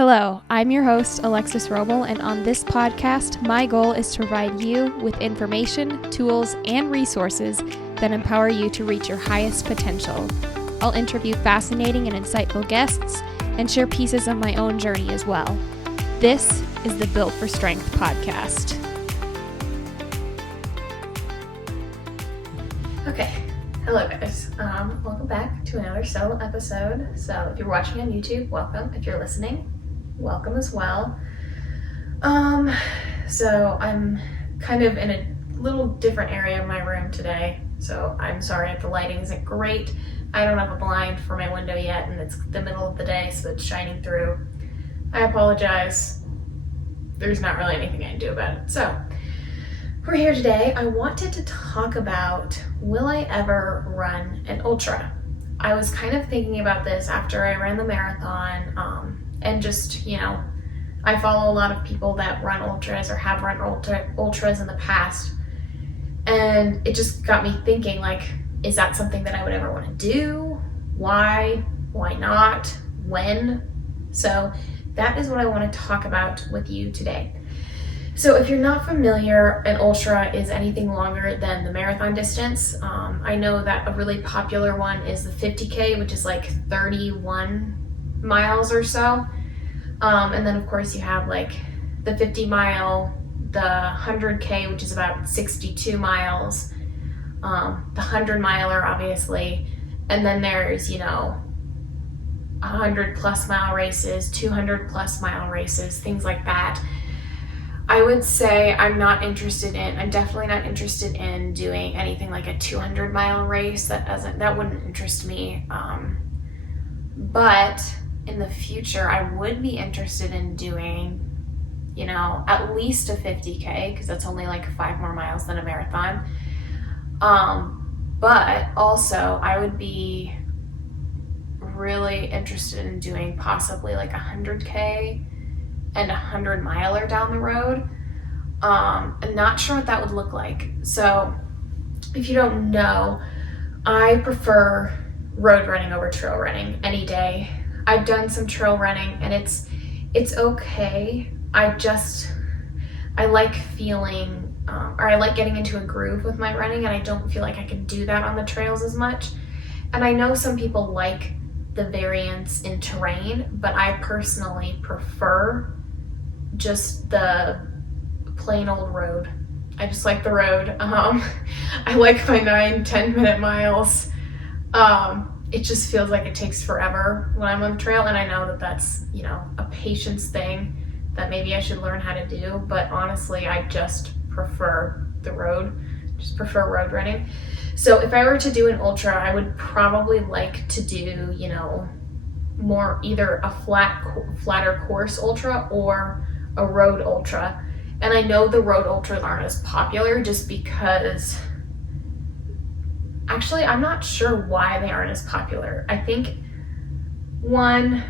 Hello, I'm your host, Alexis Roble, and on this podcast, my goal is to provide you with information, tools, and resources that empower you to reach your highest potential. I'll interview fascinating and insightful guests and share pieces of my own journey as well. This is the Built for Strength podcast. Okay, hello guys. Welcome back to another solo episode. So if you're watching on YouTube, welcome. If you're listening, welcome as well. So I'm kind of in a little different area of my room today. So I'm sorry if the lighting isn't great. I don't have a blind for my window yet, and it's the middle of the day, so it's shining through. I apologize. There's not really anything I can do about it. So we're here today. I wanted to talk about, will I ever run an ultra? I was kind of thinking about this after I ran the marathon, and just, I follow a lot of people that run ultras or have run ultras in the past. And it just got me thinking, is that something that I would ever want to do? Why? Why not? When? So that is what I want to talk about with you today. So if you're not familiar, an ultra is anything longer than the marathon distance. I know that a really popular one is the 50K, which is 31 miles or so. And then of course you have the 50 mile, the 100K, which is about 62 miles, the 100 miler, obviously. And then there's, 100 plus mile races, 200 plus mile races, things like that. I would say I'm definitely not interested in doing anything like a 200 mile race. That wouldn't interest me. But in the future, I would be interested in doing, at least a 50K, because that's only 5 more miles than a marathon. But also I would be really interested in doing possibly a 100K and a 100 miler down the road. I'm not sure what that would look like. So if you don't know, I prefer road running over trail running any day. I've done some trail running and it's okay. I like feeling, I like getting into a groove with my running, and I don't feel like I can do that on the trails as much. And I know some people like the variance in terrain, but I personally prefer just the plain old road. I just like the road. I like my 9-10 minute miles. It just feels like it takes forever when I'm on the trail, and I know that that's, a patience thing that maybe I should learn how to do, but honestly, I just prefer the road, prefer road running. So if I were to do an ultra, I would probably like to do, more either a flatter course ultra or a road ultra. And I know the road ultras aren't as popular just because, actually, I'm not sure why they aren't as popular. I think one,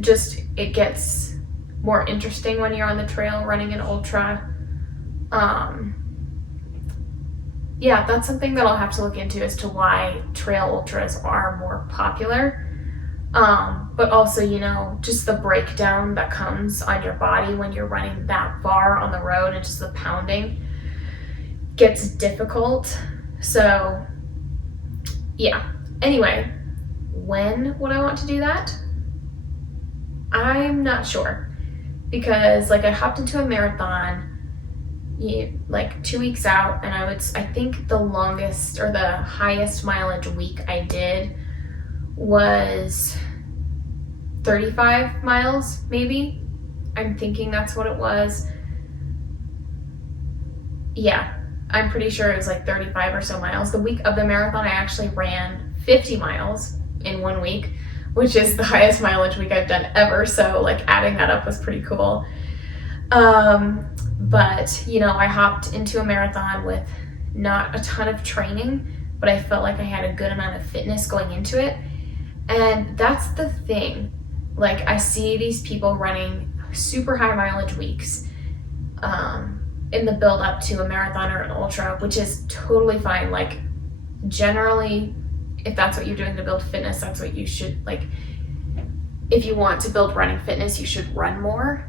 just it gets more interesting when you're on the trail running an ultra. Yeah, that's something that I'll have to look into as to why trail ultras are more popular. But also, just the breakdown that comes on your body when you're running that far on the road, and just the pounding gets difficult. So yeah, anyway, when would I want to do that? I'm not sure, because I hopped into a marathon 2 weeks out, and I think the longest or the highest mileage week I did was 35 miles, maybe. I'm thinking that's what it was. Yeah, I'm pretty sure it was 35 or so miles. The week of the marathon, I actually ran 50 miles in 1 week, which is the highest mileage week I've done ever. So adding that up was pretty cool. But I hopped into a marathon with not a ton of training, but I felt like I had a good amount of fitness going into it. And that's the thing. I see these people running super high mileage weeks in the build up to a marathon or an ultra, which is totally fine. Generally, if that's what you're doing to build fitness, that's what you should if you want to build running fitness, you should run more.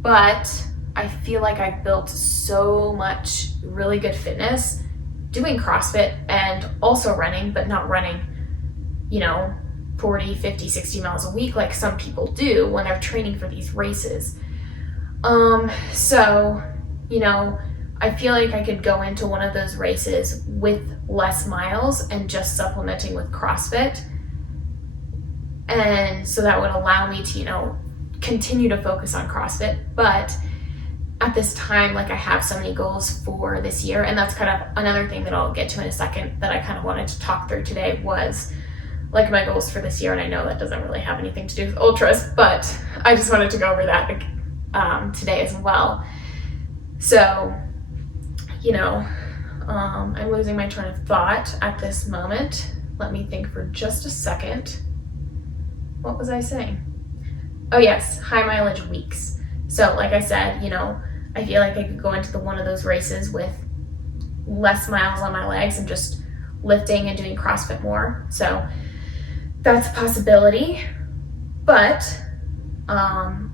But I feel like I've built so much really good fitness doing CrossFit and also running, but not running, 40, 50, 60 miles a week like some people do when they're training for these races. So, I feel like I could go into one of those races with less miles and just supplementing with CrossFit. And so that would allow me to, continue to focus on CrossFit. But at this time, I have so many goals for this year. And that's kind of another thing that I'll get to in a second that I kind of wanted to talk through today was my goals for this year. And I know that doesn't really have anything to do with ultras, but I just wanted to go over that today as well. So, I'm losing my train of thought at this moment. Let me think for just a second. What was I saying? Oh yes, high mileage weeks. So like I said, I feel like I could go into one of those races with less miles on my legs and just lifting and doing CrossFit more. So that's a possibility. But I'm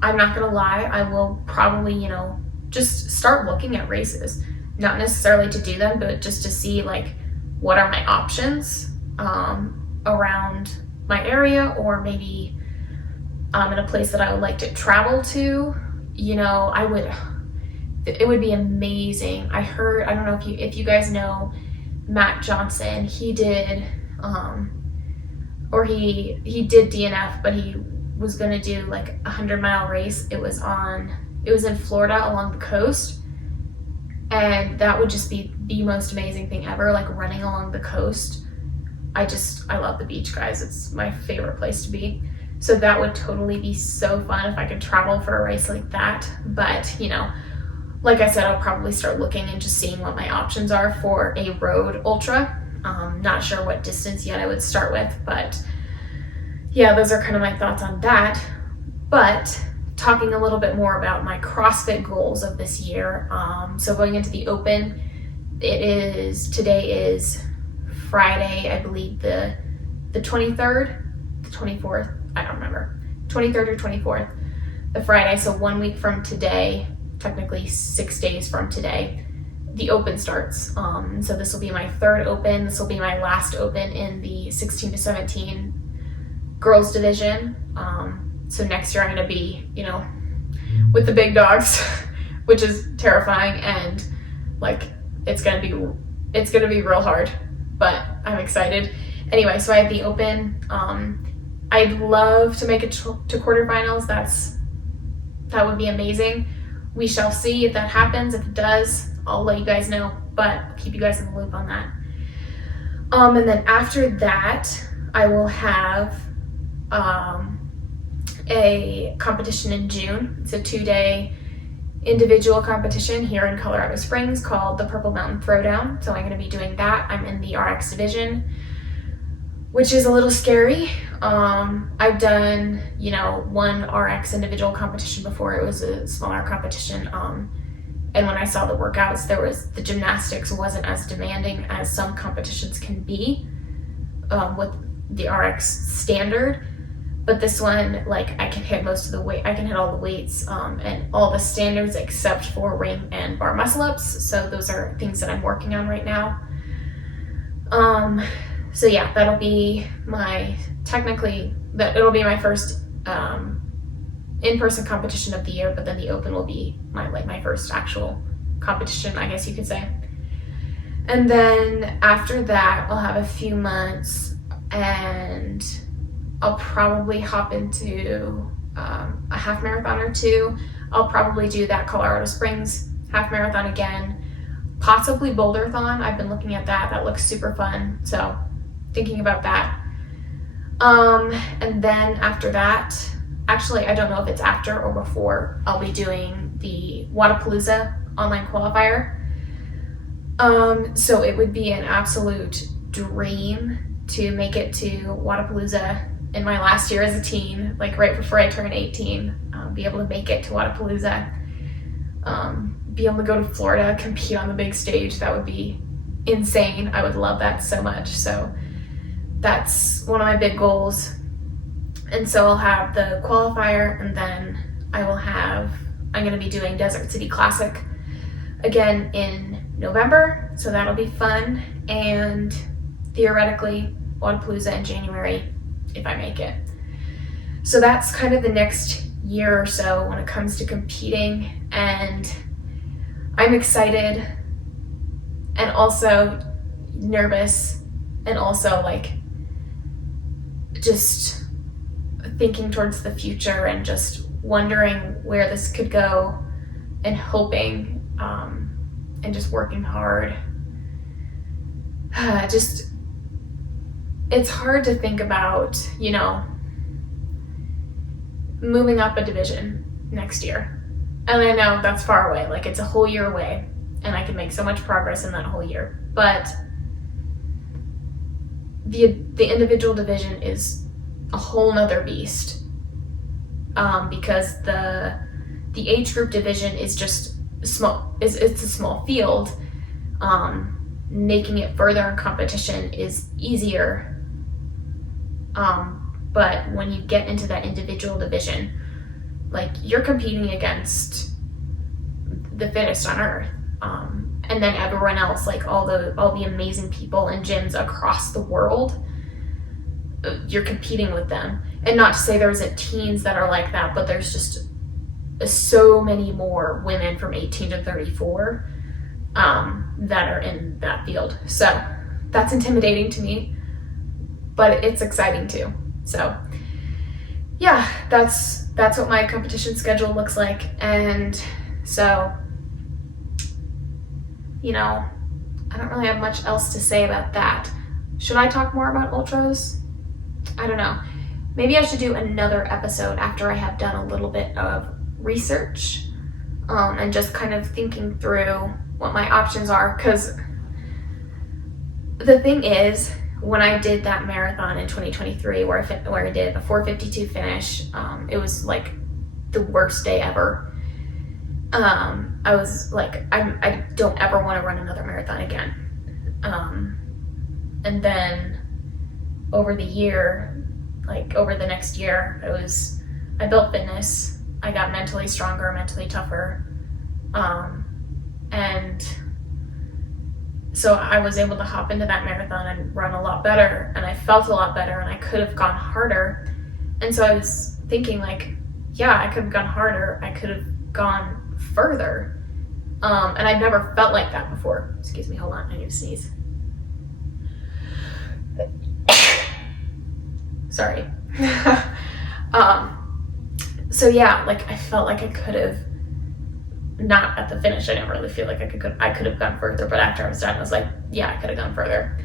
not gonna lie, I will probably, just start looking at races. Not necessarily to do them, but just to see what are my options around my area, or maybe in a place that I would like to travel to. It would be amazing. I don't know if you guys know Matt Johnson. He did he did DNF, but he was going to do 100-mile race. It was in Florida along the coast, and that would just be the most amazing thing ever, running along the coast. I love the beach, guys. It's my favorite place to be. So that would totally be so fun if I could travel for a race like that. But, like I said, I'll probably start looking and just seeing what my options are for a road ultra. Not sure what distance yet I would start with, but yeah, those are kind of my thoughts on that. But talking a little bit more about my CrossFit goals of this year. So going into the Open, today is Friday, I believe the 23rd, the 24th, I don't remember, 23rd or 24th, the Friday. So 1 week from today, technically 6 days from today, the Open starts. So this will be my third Open. This will be my last Open in the 16 to 17 girls division. So next year I'm going to be, with the big dogs, which is terrifying, and it's going to be real hard, but I'm excited. Anyway, so I have the Open. I'd love to make it to quarterfinals. That would be amazing. We shall see if that happens. If it does, I'll let you guys know, but I'll keep you guys in the loop on that. And then after that, I will have a competition in June. It's a 2-day individual competition here in Colorado Springs called the Purple Mountain Throwdown. So I'm going to be doing that. I'm in the RX division, which is a little scary. I've done, one RX individual competition before. It was a smaller competition. And when I saw the workouts, the gymnastics wasn't as demanding as some competitions can be with the RX standard. But this one, I can hit most of the weight. I can hit all the weights and all the standards except for ring and bar muscle ups. So those are things that I'm working on right now. So yeah, that'll be it'll be my first in-person competition of the year, but then the Open will be my first actual competition, I guess you could say. And then after that, I'll have a few months and I'll probably hop into a half marathon or two. I'll probably do that Colorado Springs half marathon again, possibly Boulderthon. I've been looking at that. That looks super fun. So thinking about that. And then after that, actually, I don't know if it's after or before, I'll be doing the Wodapalooza online qualifier. So it would be an absolute dream to make it to Wodapalooza in my last year as a teen, right before I turn 18, be able to make it to Wodapalooza, be able to go to Florida, compete on the big stage. That would be insane. I would love that so much. So that's one of my big goals. And so I'll have the qualifier, and then I'm going to be doing Desert City Classic again in November, so that'll be fun, and theoretically Wodapalooza in January if I make it. So that's kind of the next year or so when it comes to competing, and I'm excited and also nervous, and also like just thinking towards the future and just wondering where this could go, and hoping and just working hard. It's hard to think about, moving up a division next year. And I know that's far away, like it's a whole year away, and I can make so much progress in that whole year. But the individual division is a whole nother beast, because the age group division is just small. It's a small field. Making it further in competition is easier. But when you get into that individual division, like you're competing against the fittest on earth. And then everyone else, like all the amazing people in gyms across the world, you're competing with them. And not to say there isn't teens that are like that, but there's just so many more women from 18 to 34 that are in that field. So that's intimidating to me, but it's exciting too. So yeah, that's what my competition schedule looks like. And so, I don't really have much else to say about that. Should I talk more about ultras? I don't know. Maybe I should do another episode after I have done a little bit of research, and just kind of thinking through what my options are. Because the thing is, when I did that marathon in 2023 where I did a 4:52 finish, it was like the worst day ever. I was like, I don't ever want to run another marathon again. And then over the next year, I built fitness. I got mentally stronger, mentally tougher. And so I was able to hop into that marathon and run a lot better, and I felt a lot better, and I could have gone harder. And so I was thinking like, yeah, I could have gone harder. I could have gone further. And I've never felt like that before. Excuse me, hold on, I need to sneeze. Sorry. So yeah, like I felt like I could have, not at the finish, I didn't really feel like I could have gone further, but after I was done, I was like, yeah, I could have gone further.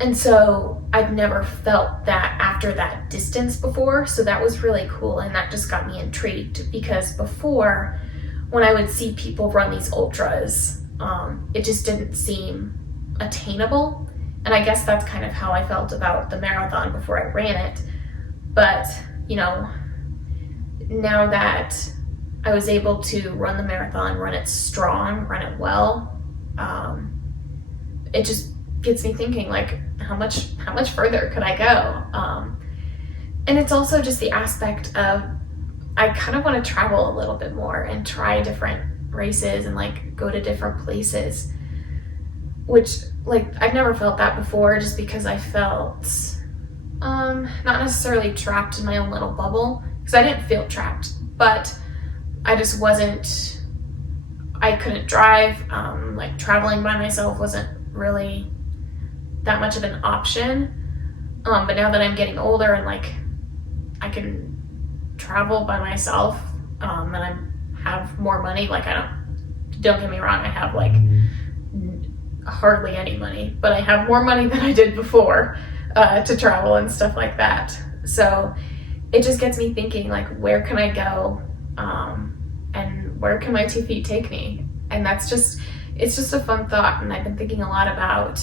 And so I've never felt that after that distance before, so that was really cool, and that just got me intrigued, because before, when I would see people run these ultras, it just didn't seem attainable, and I guess that's kind of how I felt about the marathon before I ran it. But, now that I was able to run the marathon, run it strong, run it well, it just gets me thinking, like, how much further could I go? And it's also just the aspect of, I kind of want to travel a little bit more and try different races and like go to different places, which like I've never felt that before, just because I felt not necessarily trapped in my own little bubble, because I didn't feel trapped, but I just I couldn't drive. Like traveling by myself wasn't really that much of an option. But now that I'm getting older and like I can travel by myself, and I have more money, like don't get me wrong, I have like hardly any money, but I have more money than I did before to travel and stuff like that. So it just gets me thinking, like, where can I go? And where can my 2 feet take me? And it's just a fun thought. And I've been thinking a lot about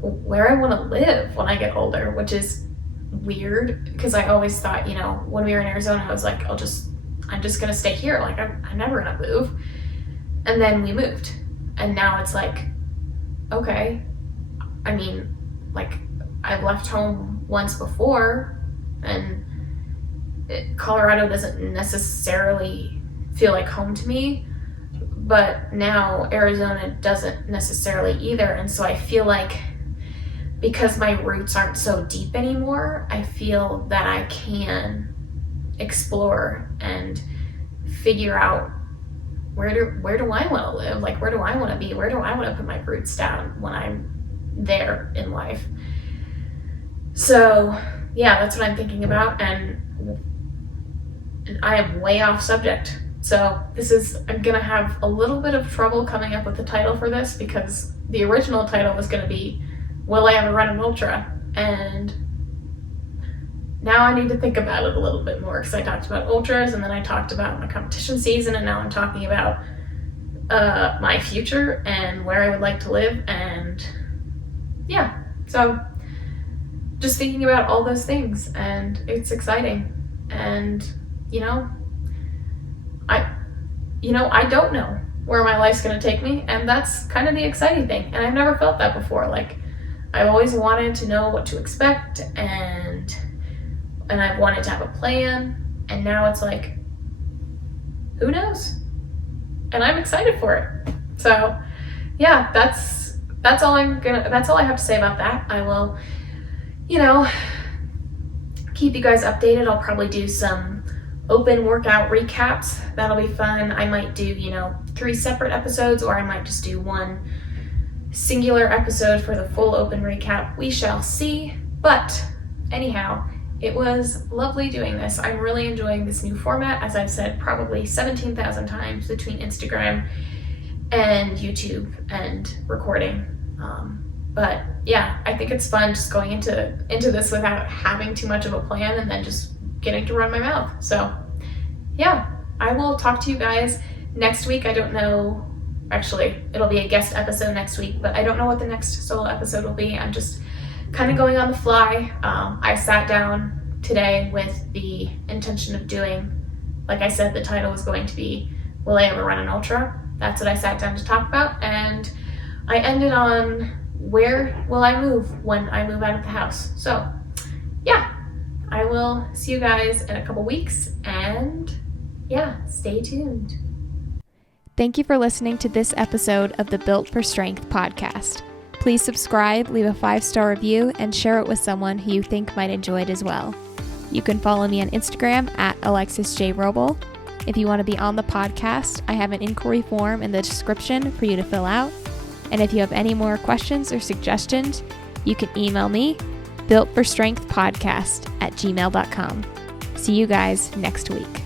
where I want to live when I get older, which is weird, because I always thought, when we were in Arizona, I was like, I'm just going to stay here. Like, I'm never going to move. And then we moved. And now it's like, okay, I mean, like, I left home once before, and Colorado doesn't necessarily feel like home to me, but now Arizona doesn't necessarily either. And so I feel like because my roots aren't so deep anymore, I feel that I can explore and figure out where do I want to live? Like, where do I want to be? Where do I want to put my roots down when I'm there in life? So yeah, that's what I'm thinking about. And I am way off subject. So I'm going to have a little bit of trouble coming up with the title for this, because the original title was going to be, Will I Ever Run an Ultra? And now I need to think about it a little bit more, because I talked about ultras, and then I talked about my competition season, and now I'm talking about my future and where I would like to live. And yeah, so just thinking about all those things, and it's exciting. And I don't know where my life's going to take me, and that's kind of the exciting thing. And I've never felt that before. Like, I've always wanted to know what to expect, and I've wanted to have a plan, and now it's like, who knows? And I'm excited for it. So yeah, that's all I have to say about that. I will, keep you guys updated. I'll probably do some open workout recaps. That'll be fun. I might do, 3 separate episodes, or I might just do one singular episode for the full open recap. We shall see. But anyhow, it was lovely doing this. I'm really enjoying this new format, as I've said probably 17,000 times, between Instagram and YouTube and recording. But yeah, I think it's fun just going into this without having too much of a plan, and then just getting to run my mouth. So yeah, I will talk to you guys next week. I don't know, actually, it'll be a guest episode next week, but I don't know what the next solo episode will be. I'm just kind of going on the fly. I sat down today with the intention of doing, like I said, the title was going to be, Will I Ever Run an Ultra? That's what I sat down to talk about, and I ended on, where will I move when I move out of the house? So yeah, I will see you guys in a couple weeks, and yeah, stay tuned. Thank you for listening to this episode of the Built for Strength podcast. Please subscribe, leave a 5-star review, and share it with someone who you think might enjoy it as well. You can follow me on Instagram at AlexisJRobel. If you want to be on the podcast, I have an inquiry form in the description for you to fill out. And if you have any more questions or suggestions, you can email me, builtforstrengthpodcast@gmail.com. See you guys next week.